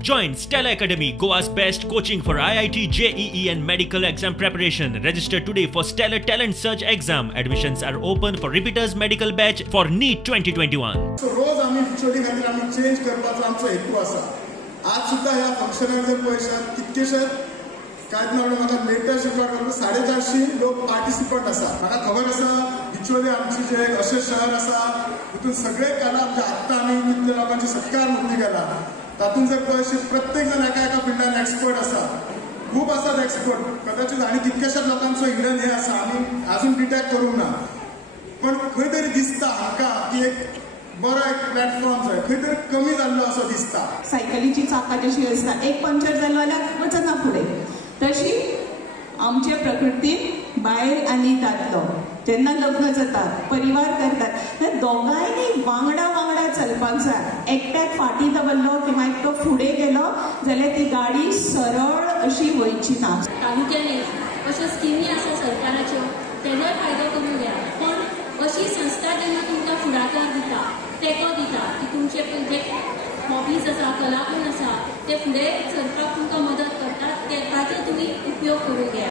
Join Stella Academy, Goa's best coaching for IIT, JEE and medical exam preparation. Register today for Stellar Talent Search exam. Admissions are open for repeaters medical batch for NEET 2021. So रोज आम्ही HOD खातीर आम्ही change करपाचो आमचो हेतू आसा. आज सुद्धा ह्या फंक्शनाक जर पळयशात कितकेशे कांयच ना म्हाका लेटस्ट रिपोर्ट करता 450 लोक पार्टिसिपंट आसा. म्हाका खबर आसा बिचोले आमचे जे एक अशें शहर आसा तितून सगळे कला म्हणजे आत्ता आमी कितले लोकांचे सत्कार मुक्ती केला तातून जर पळयशी प्रत्येक जण एका एका फिल्डान एक्सपर्ट आसा. खूप आसात एक्सपर्ट कदाचित आनी कितकेशाच लोकांचो हिडन हे आसा आमी अजून डिटेक्ट करूंक ना. पण खंय तरी दिसता हाका की एक बरो एक प्लॅटफॉर्म जाय खंय तरी कमी जाल्लो असो दिसता. सायकलीची चाकां जशी आसता एक पंक्चर जालो जाल्यार वचना फुडें तशी आमचे प्रकृतीन बायल आनी दादलो जेन्ना लग्न जातात परिवार करतात दोगांयनी वांगडा वांगडा चलपाक जाय. एकट्याक फाटीं दवरलो किंवा एकटो फुडें गेलो जाल्यार ती गाडी सरळ अशी वयची ना. तालुक्यांनी अश्यो स्किमी आसा सरकाराच्यो तेजोय फायदो करून घ्या. पण अशी संस्था जेन्ना तुमकां फुडाकार दिता तेंको दिता की तुमचे जे हॉबीज आसा कलागूण आसा ते फुडें सरपाक तुमकां मदत करतात ताचो तुमी उपयोग करून घ्या.